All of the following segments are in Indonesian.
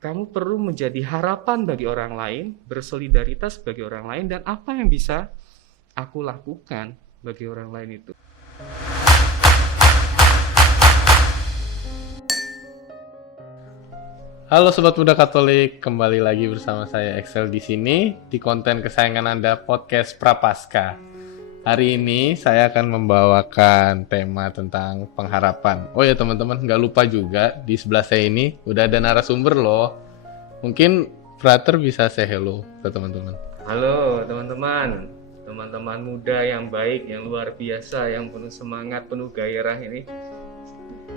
kamu perlu menjadi harapan bagi orang lain, bersolidaritas bagi orang lain, dan apa yang bisa aku lakukan bagi orang lain itu. Halo Sobat Muda Katolik, kembali lagi bersama saya Excel di sini di konten kesayangan Anda, podcast Prapaskah. Hari ini saya akan membawakan tema tentang pengharapan. Oh ya teman-teman, nggak lupa juga di sebelah saya ini udah ada narasumber loh. Mungkin Frater bisa say hello ke teman-teman. Halo teman-teman, teman-teman muda yang baik, yang luar biasa, yang penuh semangat, penuh gairah ini.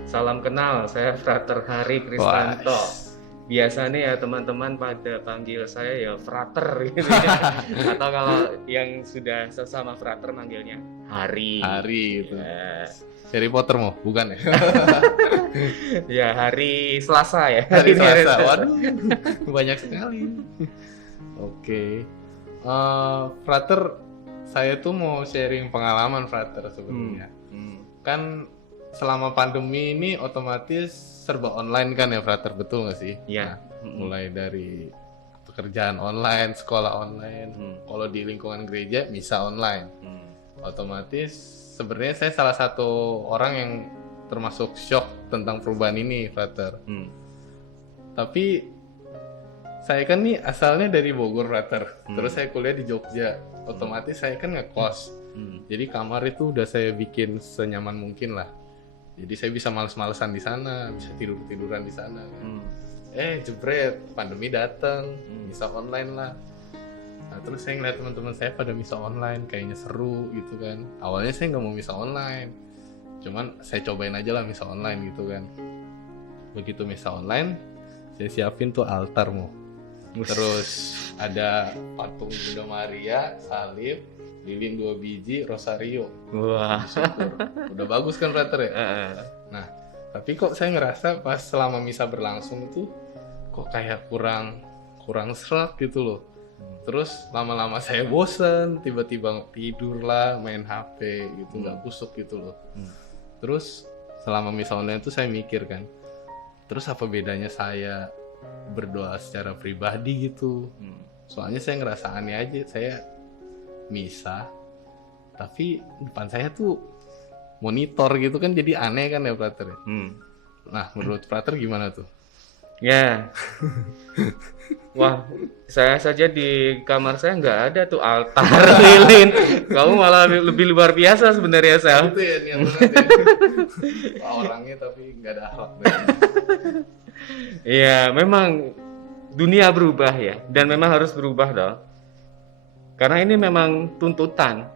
Salam kenal, saya Frater Hari Kristanto. Biasanya ya teman-teman pada panggil saya ya Frater gitu ya. Atau kalau yang sudah sesama Frater manggilnya Hari. Hari itu. Ya. Harry Potter mau? Bukan ya? Ya hari Selasa ya. Hari Selasa. Waduh, banyak sekali. Oke. Frater, saya tuh mau sharing pengalaman Frater sebenarnya. Kan selama pandemi ini otomatis serba online kan ya Frater, betul nggak sih? Iya. Nah, mulai dari pekerjaan online, sekolah online, kalau di lingkungan gereja misa online. Otomatis sebenarnya saya salah satu orang yang termasuk shock tentang perubahan ini Frater. Tapi saya kan nih asalnya dari Bogor Frater, terus saya kuliah di Jogja. Otomatis saya kan ngekos, jadi kamar itu udah saya bikin senyaman mungkin lah. Jadi saya bisa males-malesan di sana, bisa tidur-tiduran di sana. Jebret, pandemi datang, misa online lah. Nah, terus saya ngeliat teman-teman saya pada misa online, kayaknya seru gitu kan. Awalnya saya nggak mau misa online, cuman saya cobain aja lah misa online gitu kan. Begitu misa online, saya siapin tuh altar mau. Terus ada patung Bunda Maria, salib, lilin 2 biji, rosario. Wah. Udah bagus kan Frater ya? Nah, tapi kok saya ngerasa pas selama misa berlangsung tuh kok kayak kurang serak gitu loh. Terus lama-lama saya bosen, tiba-tiba tidur lah, main HP gitu, nggak kusuk gitu loh. Terus selama misa online tuh saya mikir kan, terus apa bedanya saya berdoa secara pribadi gitu? Soalnya saya ngerasa aneh aja, saya misa tapi depan saya tuh monitor gitu kan, jadi aneh kan ya Frater ya? Nah menurut Frater gimana tuh? Ya. Wah, saya saja di kamar saya nggak ada tuh altar lilin. Kamu malah lebih luar biasa sebenarnya Sel. Itu ya niat banget ya. Orangnya tapi nggak ada akhlak. Iya, memang dunia berubah ya, dan memang harus berubah dong. Karena ini memang tuntutan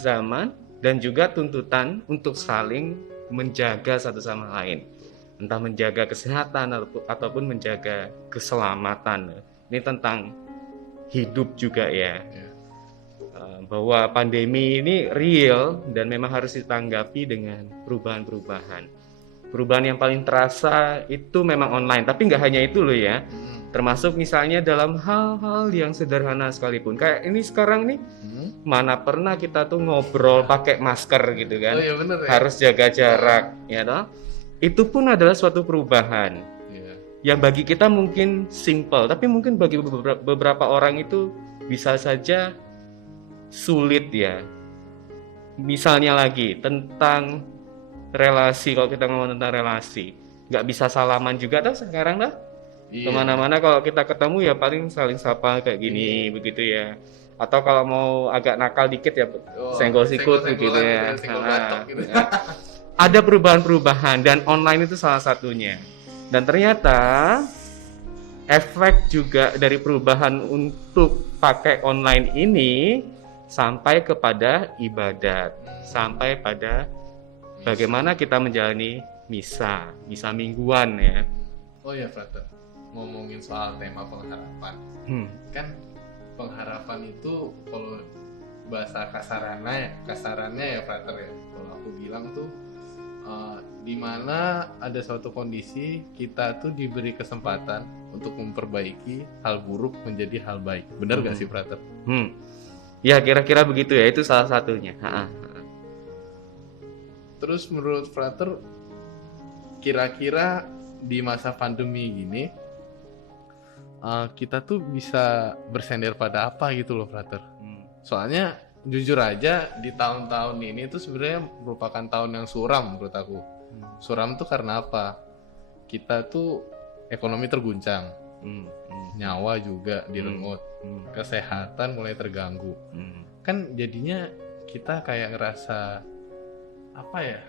zaman, dan juga tuntutan untuk saling menjaga satu sama lain. Entah menjaga kesehatan ataupun menjaga keselamatan. Ini tentang hidup juga ya. Bahwa pandemi ini real dan memang harus ditanggapi dengan perubahan-perubahan. Perubahan yang paling terasa itu memang online, tapi nggak hanya itu loh ya. Termasuk misalnya dalam hal-hal yang sederhana sekalipun. Kayak ini sekarang nih, mana pernah kita tuh ngobrol pakai masker gitu kan. Oh iya bener ya. Harus jaga jarak, ya toh. Itu pun adalah suatu perubahan. Yang bagi kita mungkin simple, tapi mungkin bagi beberapa orang itu bisa saja sulit ya. Misalnya lagi tentang relasi, kalau kita ngomong tentang relasi, nggak bisa salaman juga tuh sekarang dah. Kemana-mana kalau kita ketemu ya paling saling sapa kayak gini begitu ya. Atau kalau mau agak nakal dikit ya senggol sikut begitu ya. Gitu. Ada perubahan-perubahan dan online itu salah satunya. Dan ternyata efek juga dari perubahan untuk pakai online ini sampai kepada ibadat, sampai pada bagaimana kita menjalani misa mingguan ya. Oh ya Frater, ngomongin soal tema pengharapan. Kan pengharapan itu kalau bahasa kasarannya ya Frater ya. Kalau aku bilang tuh di mana ada suatu kondisi kita tuh diberi kesempatan untuk memperbaiki hal buruk menjadi hal baik. Benar gak sih Frater? Ya kira-kira begitu ya, itu salah satunya. Terus menurut Frater, kira-kira di masa pandemi gini kita tuh bisa bersender pada apa gitu loh, Frater. Soalnya jujur aja di tahun-tahun ini tuh sebenarnya merupakan tahun yang suram menurut aku. Suram tuh karena apa? Kita tuh ekonomi terguncang, nyawa juga direnggut, kesehatan mulai terganggu. Kan jadinya kita kayak ngerasa apa ya?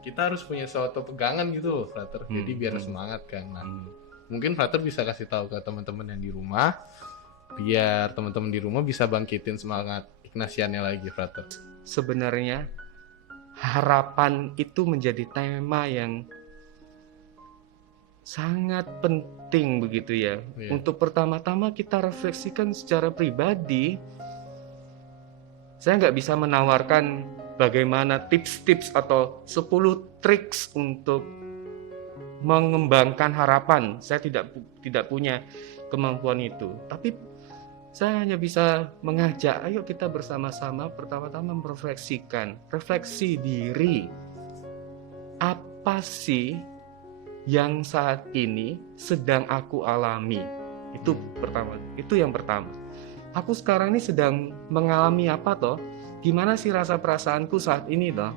Kita harus punya suatu pegangan gitu loh, Frater. Jadi biar semangat kan. Nah, mungkin Frater bisa kasih tahu ke teman-teman yang di rumah, biar teman-teman di rumah bisa bangkitin semangat Ignatiannya lagi, Frater. Sebenarnya harapan itu menjadi tema yang sangat penting begitu ya. Untuk pertama-tama kita refleksikan secara pribadi. Saya nggak bisa menawarkan bagaimana tips-tips atau 10 triks untuk mengembangkan harapan. Saya tidak punya kemampuan itu. Tapi saya hanya bisa mengajak, ayo kita bersama-sama pertama-tama merefleksikan, refleksi diri. Apa sih yang saat ini sedang aku alami? Itu pertama, itu yang pertama. Aku sekarang ini sedang mengalami apa toh? Gimana sih rasa perasaanku saat ini toh?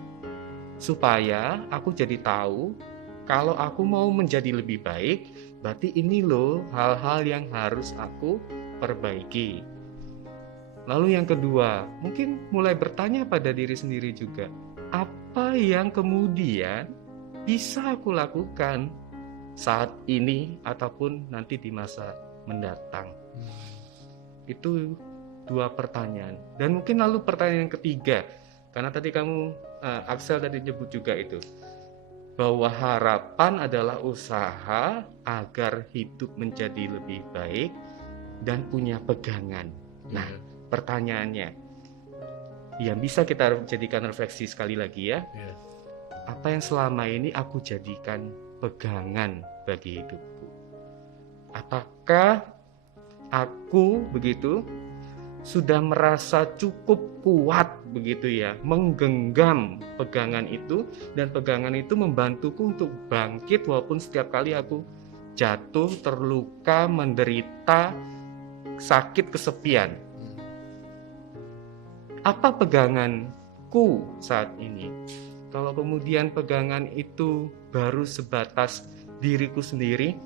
Supaya aku jadi tahu kalau aku mau menjadi lebih baik, berarti ini loh hal-hal yang harus aku perbaiki. Lalu yang kedua, mungkin mulai bertanya pada diri sendiri juga, apa yang kemudian bisa aku lakukan saat ini ataupun nanti di masa mendatang. Itu 2 pertanyaan. Dan mungkin lalu pertanyaan yang ketiga, karena tadi kamu Axel tadi nyebut juga itu, bahwa harapan adalah usaha agar hidup menjadi lebih baik dan punya pegangan. Nah, pertanyaannya yang bisa kita jadikan refleksi sekali lagi ya, apa yang selama ini aku jadikan pegangan bagi hidupku? Apakah aku begitu sudah merasa cukup kuat begitu ya, menggenggam pegangan itu, dan pegangan itu membantuku untuk bangkit walaupun setiap kali aku jatuh, terluka, menderita, sakit, kesepian. Apa peganganku saat ini? Kalau kemudian pegangan itu baru sebatas diriku sendiri,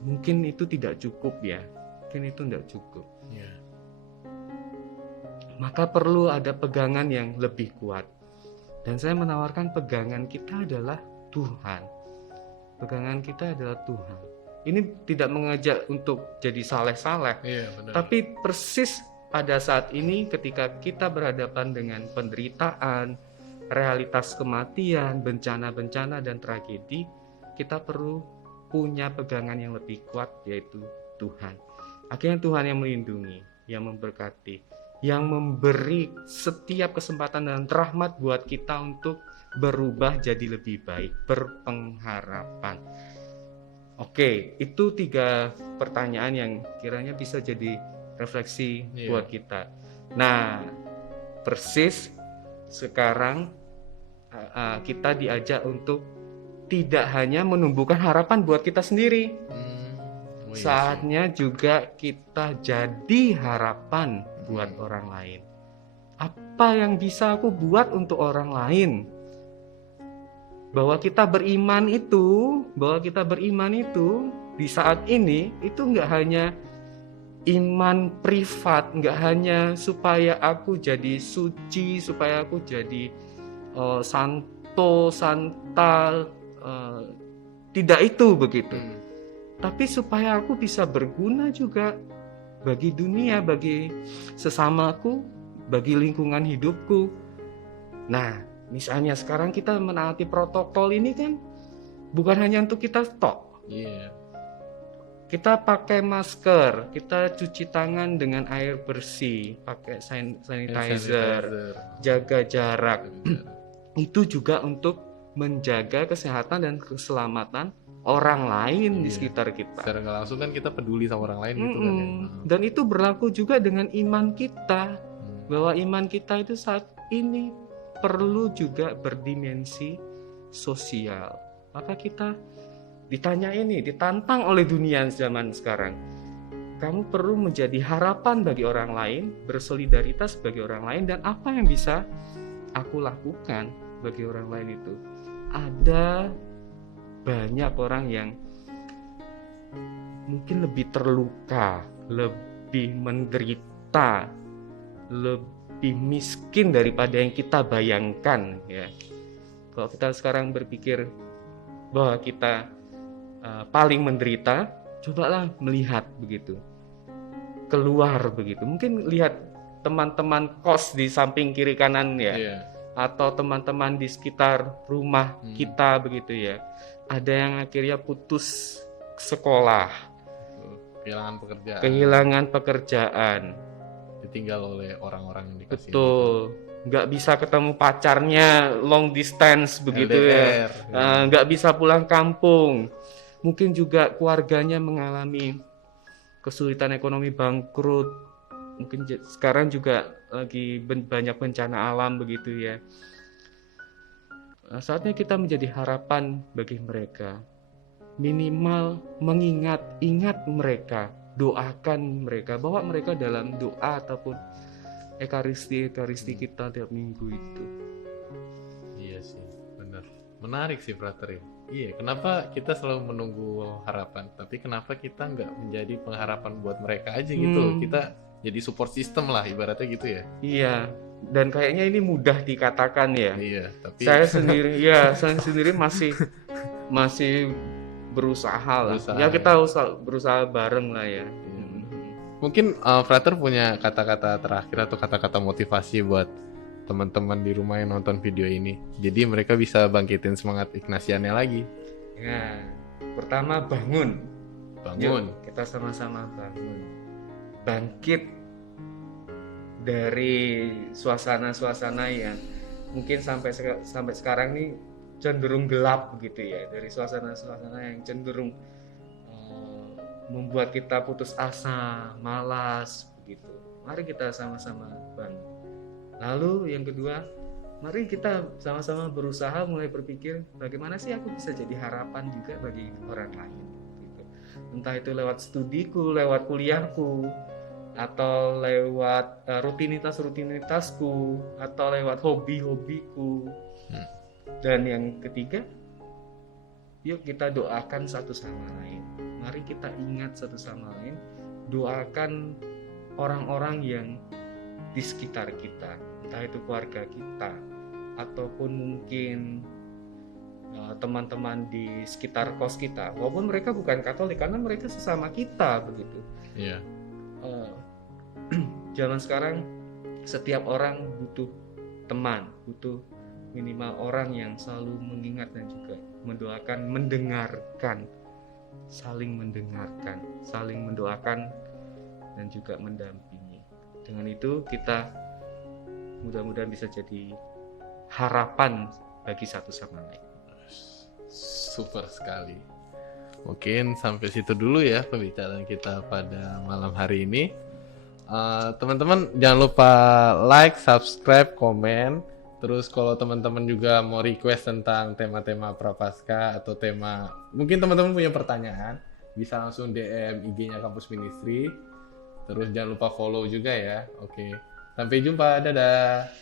mungkin itu tidak cukup ya. Mungkin itu tidak cukup. Maka perlu ada pegangan yang lebih kuat. Dan saya menawarkan pegangan kita adalah Tuhan. Pegangan kita adalah Tuhan. Ini tidak mengajak untuk jadi saleh-saleh. Tapi persis pada saat ini ketika kita berhadapan dengan penderitaan, realitas kematian, bencana-bencana dan tragedi, kita perlu punya pegangan yang lebih kuat, yaitu Tuhan. Akhirnya Tuhan yang melindungi, yang memberkati, yang memberi setiap kesempatan dan rahmat buat kita untuk berubah jadi lebih baik, berpengharapan. Oke, itu 3 pertanyaan yang kiranya bisa jadi refleksi buat kita. Nah, persis sekarang kita diajak untuk tidak hanya menumbuhkan harapan buat kita sendiri. Saatnya juga kita jadi harapan buat orang lain. Apa yang bisa aku buat untuk orang lain? Bahwa kita beriman itu di saat ini itu nggak hanya iman privat, nggak hanya supaya aku jadi suci, supaya aku jadi santo, santal, tidak itu begitu. Tapi supaya aku bisa berguna juga bagi dunia, bagi sesamaku, bagi lingkungan hidupku. Nah, misalnya sekarang kita menaati protokol ini kan bukan hanya untuk kita tok. Kita pakai masker, kita cuci tangan dengan air bersih, pakai sanitizer, jaga jarak. Itu juga untuk menjaga kesehatan dan keselamatan orang lain di sekitar kita. Secara nggak langsung kan kita peduli sama orang lain gitu kan ya. Dan itu berlaku juga dengan iman kita, bahwa iman kita itu saat ini perlu juga berdimensi sosial. Maka kita ditanya ini, ditantang oleh dunia zaman sekarang. Kamu perlu menjadi harapan bagi orang lain, bersolidaritas bagi orang lain, dan apa yang bisa aku lakukan bagi orang lain itu. Ada banyak orang yang mungkin lebih terluka, lebih menderita, lebih miskin daripada yang kita bayangkan ya. Kalau kita sekarang berpikir bahwa kita paling menderita, cobalah melihat begitu, keluar begitu. Mungkin lihat teman-teman kos di samping kiri kanan ya, atau teman-teman di sekitar rumah kita begitu ya. Ada yang akhirnya putus sekolah, kehilangan pekerjaan, ditinggal oleh orang-orang yang dikasih. Betul, nggak bisa ketemu pacarnya, long distance begitu LDR, ya, nggak bisa pulang kampung. Mungkin juga keluarganya mengalami kesulitan ekonomi, bangkrut. Mungkin sekarang juga lagi banyak bencana alam begitu ya. Saatnya kita menjadi harapan bagi mereka. Minimal ingat mereka, doakan mereka, bawa mereka dalam doa ataupun ekaristi kita tiap minggu itu. Iya sih, benar. Menarik sih, Frater. Iya, kenapa kita selalu menunggu harapan, tapi kenapa kita nggak menjadi pengharapan buat mereka aja gitu? Kita jadi support system lah, ibaratnya gitu ya. Iya, dan kayaknya ini mudah dikatakan ya. Iya, tapi saya sendiri masih berusaha lah. Ya kita berusaha bareng lah ya. Mungkin Frater punya kata-kata terakhir atau kata-kata motivasi buat teman-teman di rumah yang nonton video ini, jadi mereka bisa bangkitin semangat Ignatiannya lagi. Ya, pertama bangun. Yuk, kita sama-sama bangun, bangkit dari suasana-suasana yang mungkin sampai sekarang nih cenderung gelap begitu ya, dari suasana-suasana yang cenderung membuat kita putus asa, malas begitu. Mari kita sama-sama bangun. Lalu yang kedua, mari kita sama-sama berusaha mulai berpikir bagaimana sih aku bisa jadi harapan juga bagi orang lain gitu. Entah itu lewat studiku, lewat kuliahku, atau lewat rutinitasku, atau lewat hobi-hobiku. Dan yang ketiga, yuk kita doakan satu sama lain. Mari kita ingat satu sama lain, doakan orang-orang yang di sekitar kita, entah itu keluarga kita ataupun mungkin teman-teman di sekitar kos kita, walaupun mereka bukan Katolik, karena mereka sesama kita begitu. Iya. Zaman sekarang setiap orang butuh teman, butuh minimal orang yang selalu mengingat dan juga mendoakan, saling mendoakan dan juga mendampingi. Dengan itu kita mudah-mudahan bisa jadi harapan bagi satu sama lain. Super sekali. Mungkin sampai situ dulu ya pembicaraan kita pada malam hari ini. Teman-teman jangan lupa like, subscribe, komen. Terus kalau teman-teman juga mau request tentang tema-tema Prapaskah atau tema, mungkin teman-teman punya pertanyaan, bisa langsung DM IG-nya Kampus Ministry. Terus jangan lupa follow juga ya. Oke. Sampai jumpa. Dadah.